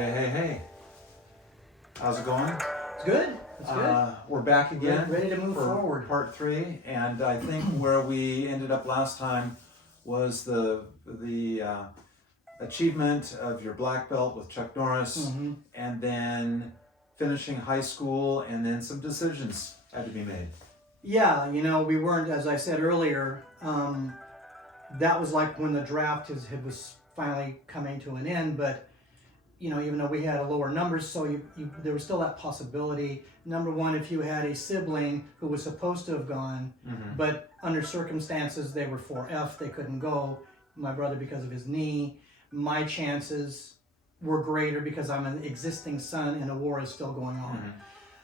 Hey. How's it going? It's good. It's good. We're back again. Ready to move for forward. Part 3. And I think where we ended up last time was the achievement of your black belt with Chuck Norris, and then finishing high school, and then some decisions had to be made. Yeah, we weren't, as I said earlier, that was like when the draft was finally coming to an end, but even though we had a lower numbers, so there was still that possibility. Number one, if you had a sibling who was supposed to have gone, but under circumstances they were 4F, they couldn't go. My brother, because of his knee, my chances were greater because I'm an existing son and a war is still going on.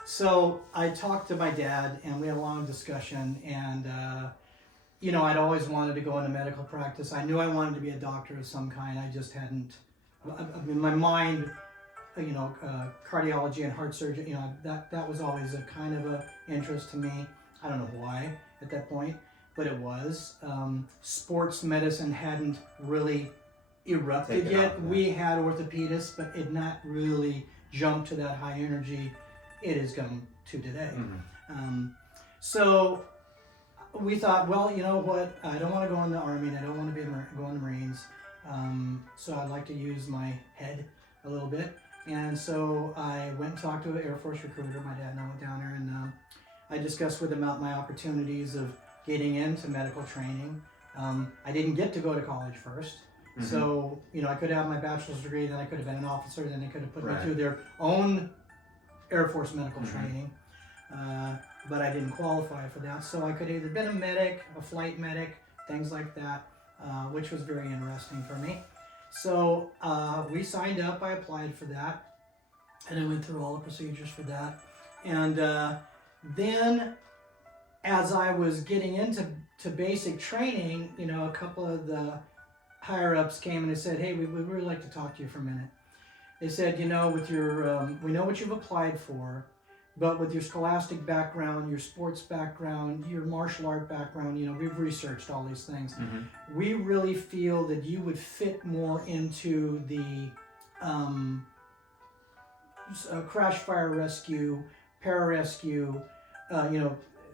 So I talked to my dad and we had a long discussion, and I'd always wanted to go into medical practice. I knew I wanted to be a doctor of some kind. I just hadn't, in my mind, cardiology and heart surgery, that was always a kind of a interest to me. I don't know why at that point, but it was. Sports medicine hadn't really erupted yet. We had orthopedists, but it had not really jumped to that high energy it has come to today. So we thought, well, you know what? I don't want to go in the Army, and I don't want to go in the Marines. So I'd like to use my head a little bit. And so I went and talked to an Air Force recruiter. My dad and I went down there, and I discussed with him about my opportunities of getting into medical training. I didn't get to go to college first. So, I could have my bachelor's degree, then I could have been an officer, then they could have put me through their own Air Force medical training. But I didn't qualify for that. So I could either been a medic, a flight medic, things like that, which was very interesting for me. So we signed up, I applied for that, and I went through all the procedures for that. And then as I was getting into basic training, a couple of the higher-ups came and they said, hey, we'd really like to talk to you for a minute. They said, with your, we know what you've applied for, but with your scholastic background, your sports background, your martial art background, we've researched all these things. We really feel that you would fit more into the crash fire rescue, pararescue,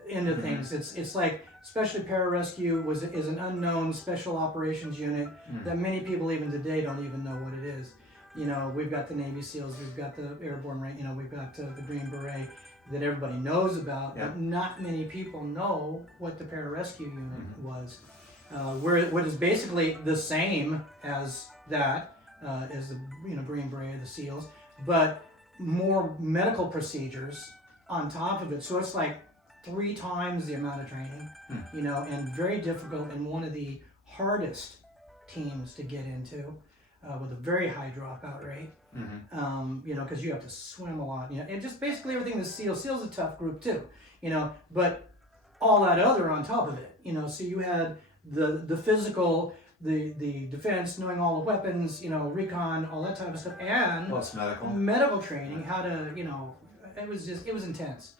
into things. It's like, especially pararescue is an unknown special operations unit that many people even today don't even know what it is. We've got the Navy SEALs, we've got the Airborne, we've got the Green Beret that everybody knows about, but not many people know what the pararescue unit was. What is basically the same as that, as the Green Beret, the SEALs, but more medical procedures on top of it. So it's like 3 times the amount of training, and very difficult, and one of the hardest teams to get into. With a very high dropout rate, because you have to swim a lot, and just basically everything the SEAL's a tough group too, but all that other on top of it, so you had the physical, the defense, knowing all the weapons, recon, all that type of stuff, and plus medical training, how to, it was intense.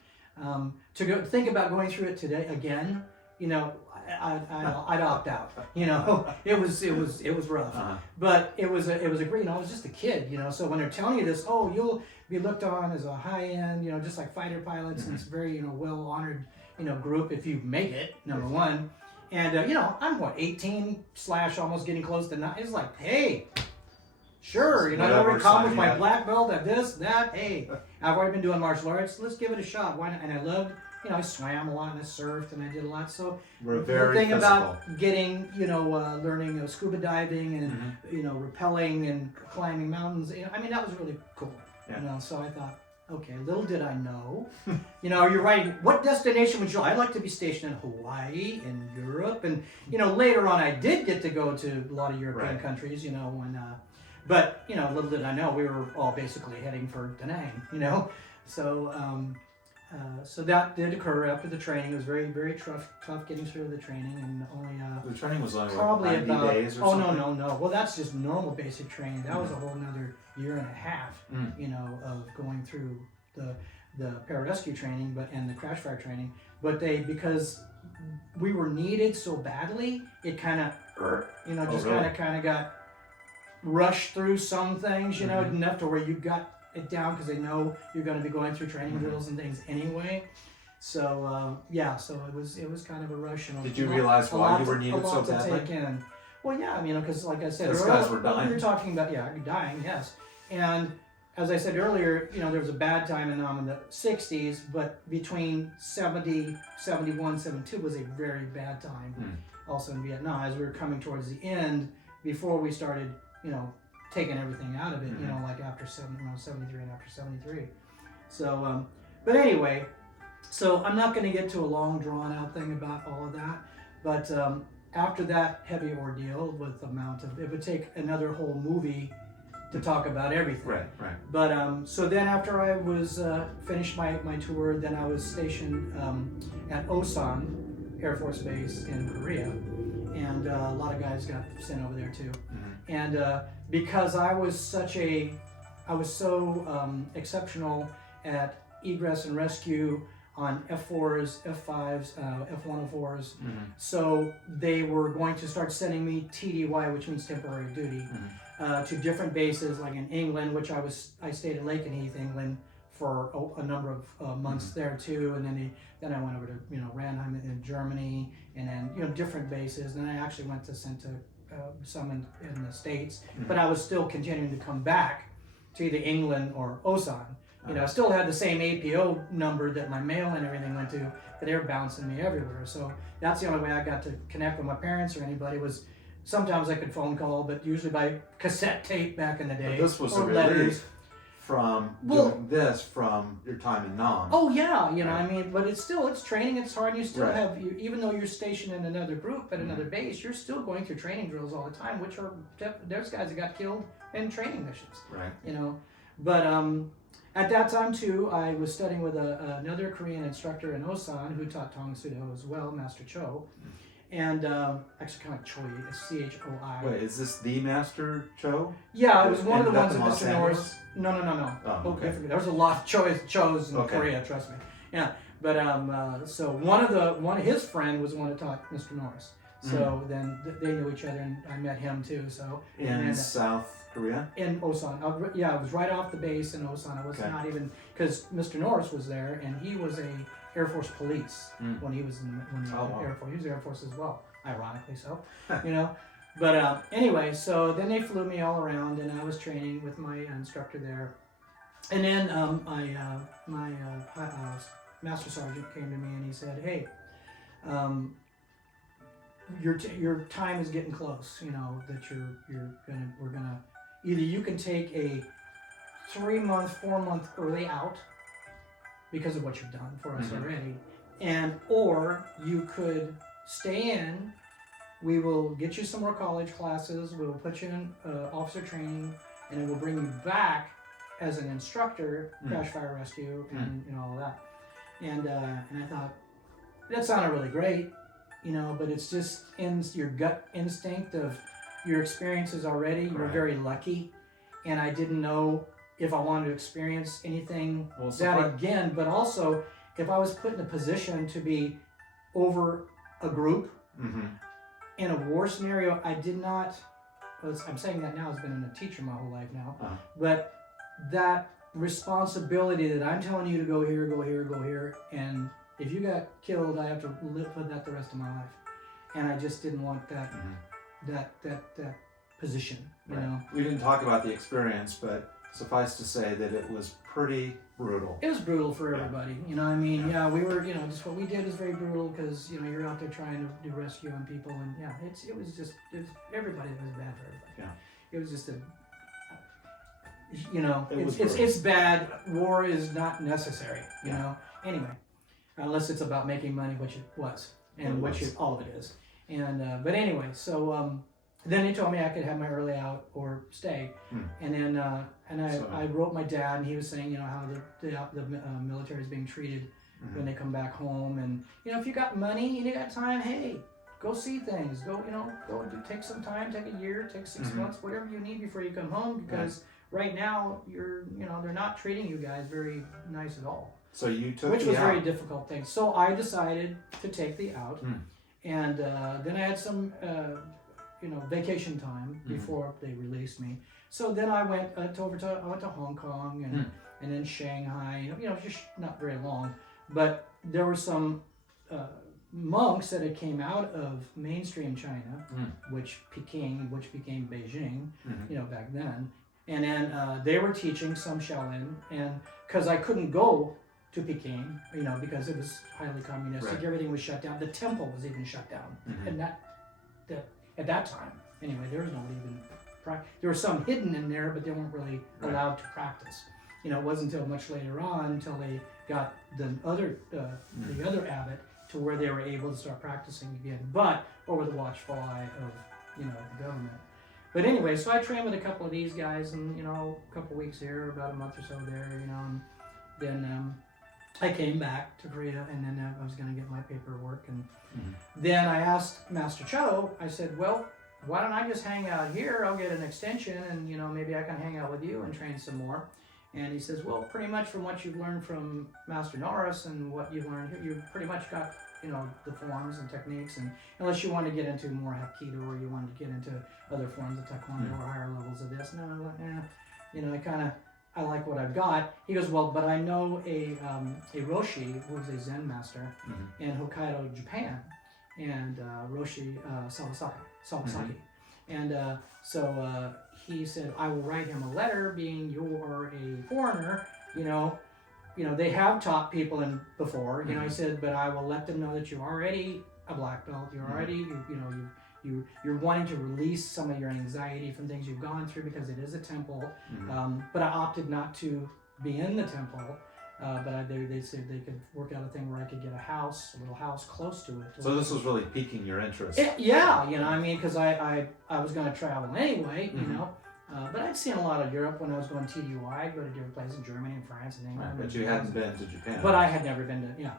To think about going through it today again, I'd opt out. It was rough, but it was a great. I was just a kid, so when they're telling you this, oh, you'll be looked on as a high end, just like fighter pilots, and it's very well honored, group if you make it. Number one, and I'm 18 / almost getting close to 9. It's like, hey, sure, I already accomplished my black belt at this, that. Hey, I've already been doing martial arts. Let's give it a shot. Why not? And I loved. I swam a lot and I surfed and I did a lot. So the thing physical. About getting, learning scuba diving and, rappelling and climbing mountains, that was really cool. So I thought, okay, little did I know, you're writing, what destination would you like? I'd like to be stationed in Hawaii and Europe. And, later on I did get to go to a lot of European countries, but, little did I know we were all basically heading for Da Nang, So, so that did occur after the training. It was very, very tough getting through the training, and only the training was only probably 90 about days or something? No. Well, that's just normal basic training. That was a whole another 1.5 years, of going through the pararescue training, and the crash fire training. But because we were needed so badly, it kind of, kind of got rush through some things, you know, enough to where you got it down because they know you're going to be going through training drills and things anyway. So so it was kind of a rush. And did you realize why you were needed so badly? Take in. Well, yeah, I mean, because like I said those earlier, guys were dying. we were talking about dying, yes. And as I said earlier, you know, there was a bad time in Nam in the 60s, but between 70, 71, 72 was a very bad time also in Vietnam as we were coming towards the end before we started, you know, taking everything out of it, you know, like after 73 and after 73. So, but anyway, so I'm not going to get to a long drawn out thing about all of that, but after that heavy ordeal with the amount of, it would take another whole movie to talk about everything. Right. But so then after I was finished my tour, then I was stationed at Osan Air Force Base in Korea, and a lot of guys got sent over there too. And because I was so exceptional at egress and rescue on F4s, F5s, F104s, so they were going to start sending me TDY, which means temporary duty. To different bases, like in England, which I stayed at Lakenheath, England, for a number of months there too, and then I went over to Ranheim in Germany, and then different bases. And then I actually went to sent to some in the States, but I was still continuing to come back to either England or Osan. I still had the same APO number that my mail and everything went to, but they were bouncing me everywhere. So that's the only way I got to connect with my parents or anybody was. Sometimes I could phone call, but usually by cassette tape back in the day. But this was a relief from doing this from your time in Nam. Oh yeah, I mean, but it's training. It's hard. You still have, even though you're stationed in another group at another base, you're still going through training drills all the time, which are there's guys that got killed in training missions. Right. But at that time too, I was studying with another Korean instructor in Osan who taught Tong Sudo as well, Master Cho. And actually kind of Choi, it's CHOI. Wait, is this the Master Cho? Yeah, it was one of the ones in that Mr. Norris. No. Oh, okay. There was a lot of Chos in Korea, trust me. Yeah, but so one of his friend was the one that taught Mr. Norris. So then they knew each other, and I met him too. So in South Korea. In Osan, I was right off the base in Osan. I was not even because Mr. Norris was there, and he was a Air Force police when he was in the Air Force. He was Air Force as well, ironically so, But anyway, so then they flew me all around, and I was training with my instructor there. And then my master sergeant came to me and he said, "Hey, your time is getting close. That we're gonna either you can take a 3-month, 4-month early out." Because of what you've done for us already, or you could stay in. We will get you some more college classes. We will put you in officer training, and then we'll bring you back as an instructor, crash fire rescue, and all of that. And I thought that sounded really great, but it's just in your gut instinct of your experiences already. You're very lucky, and I didn't know if I wanted to experience anything again, but also if I was put in a position to be over a group in a war scenario, I did not, I'm saying that now, I've been a teacher my whole life now, but that responsibility that I'm telling you to go here, go here, go here, and if you got killed, I have to live with that the rest of my life. And I just didn't want that position, you know. We didn't talk about the experience, but suffice to say that it was pretty brutal. It was brutal for everybody. We were, just what we did is very brutal because, you're out there trying to do rescue on people, and it was everybody was bad for everybody. Yeah. It was just it's bad. War is not necessary, you know. Anyway, unless it's about making money, which it was, and all of it is. And but anyway, so then they told me I could have my early out or stay, and then I wrote my dad, and he was saying how the military is being treated when they come back home, and if you got money and you got time, hey, go see things, go take some time, take a year, take 6 months, whatever you need before you come home, because right now they're not treating you guys very nice at all. So you took which was a very difficult thing. So I decided to take the out, and then I had some vacation time before they released me. So then I went I went to Hong Kong and then Shanghai. Just not very long, but there were some monks that had came out of mainstream China, which became Beijing, back then. And then they were teaching some Shaolin, and because I couldn't go to Peking, because it was highly communistic, Right. everything was shut down. The temple was even shut down, and at that time. Anyway, there was nobody even. There were some hidden in there, but they weren't really allowed to practice. It wasn't until much later on until they got the other abbot to where they were able to start practicing again, but over the watchful eye of the government. But anyway, so I trained with a couple of these guys, and a couple of weeks here, about a month or so there, and then I came back to Korea, and then I was going to get my paperwork, and then I asked Master Cho. I said, well, why don't I just hang out here? I'll get an extension, and maybe I can hang out with you and train some more. And he says, well, pretty much from what you've learned from Master Norris and what you've learned here, you've pretty much got the forms and techniques, and unless you want to get into more Hapkido or you want to get into other forms of Taekwondo or higher levels of this, no, I like what I've got. He goes, well, but I know a Roshi who's a Zen master in Hokkaido, Japan, and Roshi Sawasaki. And so he said, I will write him a letter, being you're a foreigner, they have taught people before, he said, but I will let them know that you're already a black belt, you're already, you're wanting to release some of your anxiety from things you've gone through, because it is a temple. But I opted not to be in the temple, but they said they could work out a thing where I could get a little house close to it. So this was really piquing your interest. Yeah, because I was going to travel anyway, but I'd seen a lot of Europe when I was going TDY. I'd go to different places in Germany and France and England. But you hadn't been to Japan. But I had never been to,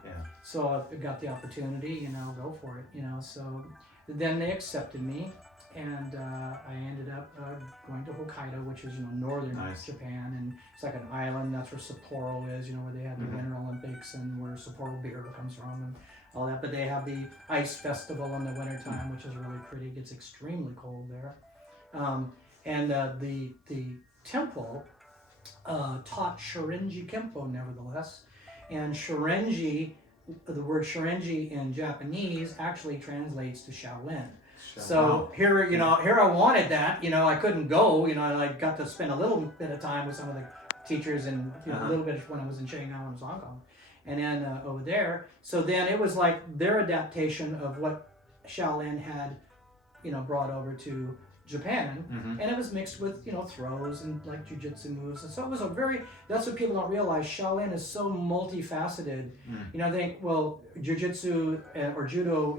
So I got the opportunity, go for it, So then they accepted me, and I ended up going to Hokkaido, which is, northern Japan, and it's like an island. That's where Sapporo is, where they have the Winter Olympics and where Sapporo beer comes from and all that. But they have the ice festival in the wintertime, which is really pretty. It gets extremely cold there. And the temple taught Shorinji Kempo, nevertheless. And Shorinji, the word Shorinji in Japanese actually translates to Shaolin. So here, here I wanted that. I couldn't go. And I got to spend a little bit of time with some of the teachers, and a little bit when I was in Shanghai and Hong Kong, and then over there. So then it was like their adaptation of what Shaolin had, brought over to Japan, and it was mixed with throws and like jujitsu moves, and so it was that's what people don't realize. Shaolin is so multifaceted. They think, well, jujitsu or judo,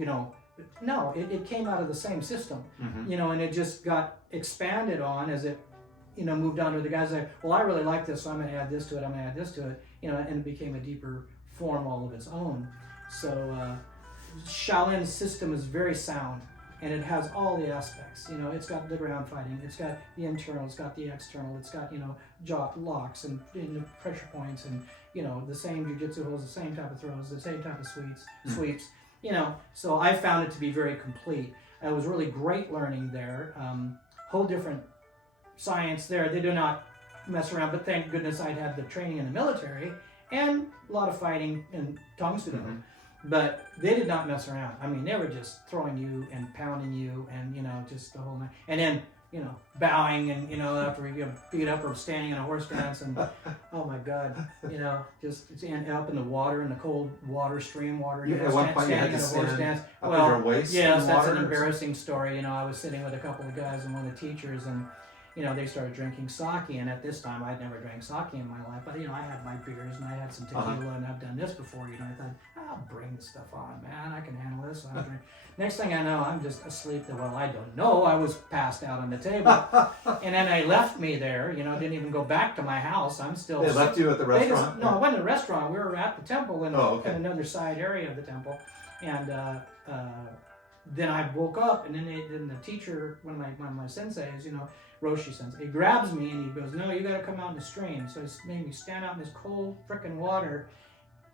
no, it came out of the same system, and it just got expanded on as it moved on to the guys like, well, I really like this, so I'm going to add this to it, I'm going to add this to it, and it became a deeper form all of its own. So Shaolin's system is very sound. And it has all the aspects, it's got the ground fighting, it's got the internal, it's got the external, it's got, jaw locks and pressure points, and, the same jiu-jitsu holds, the same type of throws, the same type of sweeps, so I found it to be very complete. It was really great learning there, whole different science there. They do not mess around, but thank goodness I'd had the training in the military, and a lot of fighting in Tong Sudo. But they did not mess around. I mean, they were just throwing you and pounding you, and just the whole night. And then bowing, and after you get beat up or standing in a horse stance, and oh my God, just and up in the water, in the cold water, stream water. At one point you had to stand up to your waist. Yes, that's an embarrassing story. I was sitting with a couple of guys and one of the teachers, and they started drinking sake, and at this time I'd never drank sake in my life, but I had my beers and I had some tequila, and I've done this before. I thought, I'll bring this stuff on, man. I can handle this. So next thing I know, I'm just asleep. Well, I don't know. I was passed out on the table, and then they left me there. Didn't even go back to my house. I'm still. They left you at the restaurant. No, I wasn't at the restaurant. We were at the temple in another side area of the temple, and then I woke up, and then the teacher, one of my senseis, Roshi sensei, he grabs me and he goes, no, you got to come out in the stream. So he made me stand out in this cold frickin' water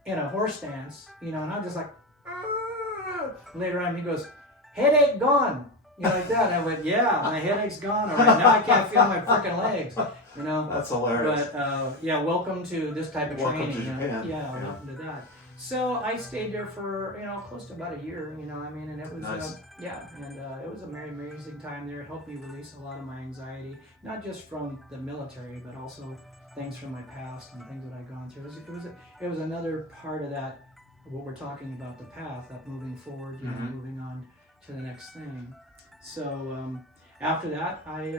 in a horse stance, and I'm just like, Argh! Later on he goes, headache gone, You know, like that. I went, yeah, my headache's gone. All right, now I can't feel my freaking legs. You know. That's hilarious. But yeah, welcome to this type of Welcome training. to Japan. Yeah, welcome to that. So I stayed there for close to about a year. You know, I mean, and it was Nice. it was a very amazing time there. It helped me release a lot of my anxiety, not just from the military, but also things from my past and things that I'd gone through. It was another part of that. What we're talking about, the path, that moving forward, you know, moving on to the next thing. So after that, I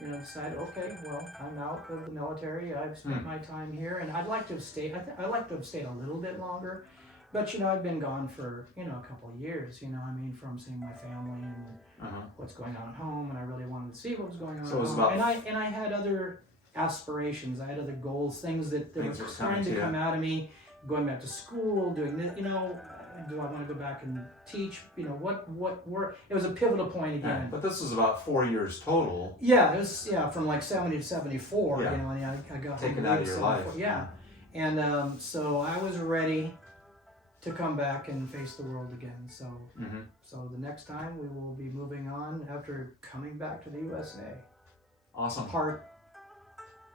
decided, okay, well, I'm out of the military. I've spent my time here, and I'd like to have stayed. I'd like to have stayed a little bit longer, but I've been gone for a couple of years. I mean, from seeing my family and what's going on at home, and I really wanted to see what was going on. So it was at home. about And I had other aspirations. I had other goals, things were were starting to come out of me. Going back to school, doing this, do I want to go back and teach? What were, it was a pivotal point again. Yeah, but this was about 4 years total. Yeah, it was, from like 70 to 74, Yeah. and I got Take home it out in of your 74. life. Yeah. And so I was ready to come back and face the world again. So so the next time we will be moving on after coming back to the USA. Awesome. Part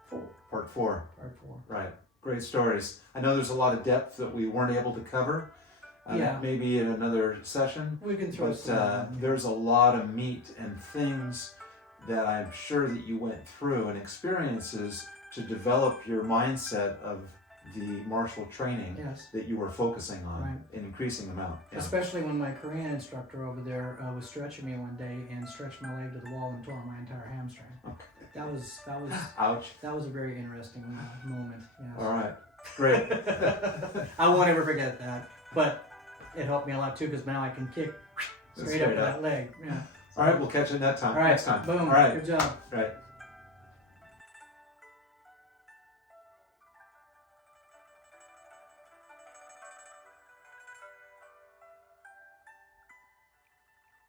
4. Part 4. Part 4. Right. Great stories. I know there's a lot of depth that we weren't able to cover. Yeah. Maybe in another session. We can throw some. But there's a lot of meat and things that I'm sure that you went through and experiences to develop your mindset of the martial training Yes. that you were focusing on Right. and increasing them out. Yeah. Especially when my Korean instructor over there was stretching me one day and stretched my leg to the wall and tore my entire hamstring. Okay. That was Ouch. that was a very interesting moment. Yes. All right. Great. I won't ever forget that. But it helped me a lot too because now I can kick straight up Straight up. that leg. Yeah. All right. We'll catch you next time. All right. Next time. Boom. All right. Good job. Right.